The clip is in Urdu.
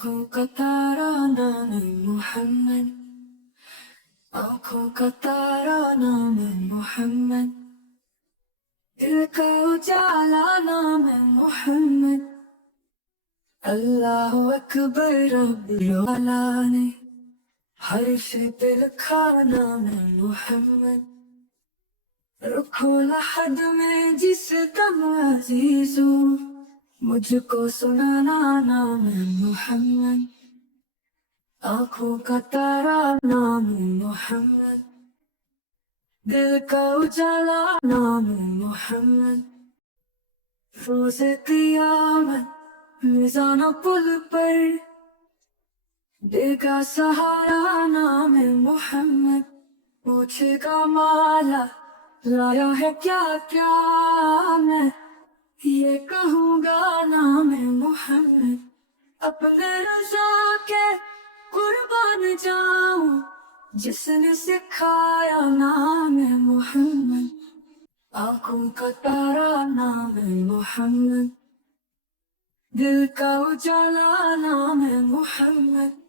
آنکھوں کا تارا نام ہے محمد، آنکھوں کا تارا نام ہے محمد، دل کا اجالا نام ہے محمد، اللہ اکبر رب العلا نے حرف پہ لکھا نام ہے محمد، رکھو لحد میں جس دم عزیز ہوں، مجھ کو سنانا نام ہے محمد، آنکھوں کا تارا نام ہے محمد، دل کا اجالا نام ہے محمد، روز قیامت میزان پل پر دے گا سہارا نام ہے محمد، پوچھے گا مالا لایا ہے کیا کیا، میں یہ کہوں گا نام ہے محمد، اپنے رضا کے قربان جاؤں جس نے سکھایا نام ہے محمد، آنکھوں کا تارا نام ہے محمد، دل کا اجالا نام ہے محمد،